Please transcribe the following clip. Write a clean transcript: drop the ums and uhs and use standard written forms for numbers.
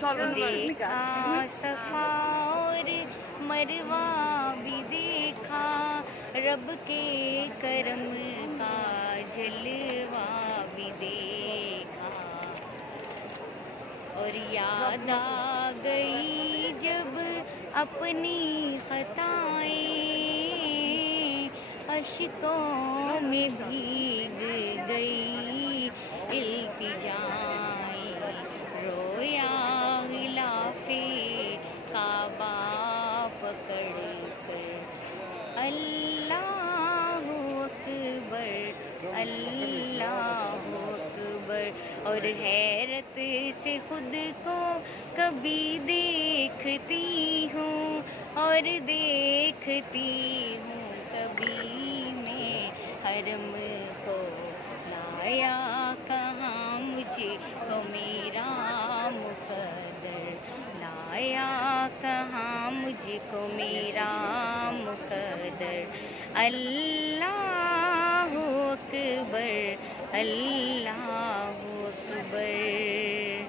دیکھا صفا اور مروہ بھی دیکھا، رب کے کرم کا جلوہ بھی دیکھا، اور یاد آ گئی جب اپنی خطائیں، اشکوں میں بھیگ گئی التجائیں، رویا غلاف کعبہ پکڑ کر، اللہ اکبر اللہ اکبر، اور حیرت سے خود کو کبھی دیکھتی ہوں، اور دیکھتی ہوں کبھی میں حرم کو، لایا کہاں مجھ کو میرا مقدر، لایا کہاں مجھ کو میرا مقدر، اللہ اکبر اللہ اکبر۔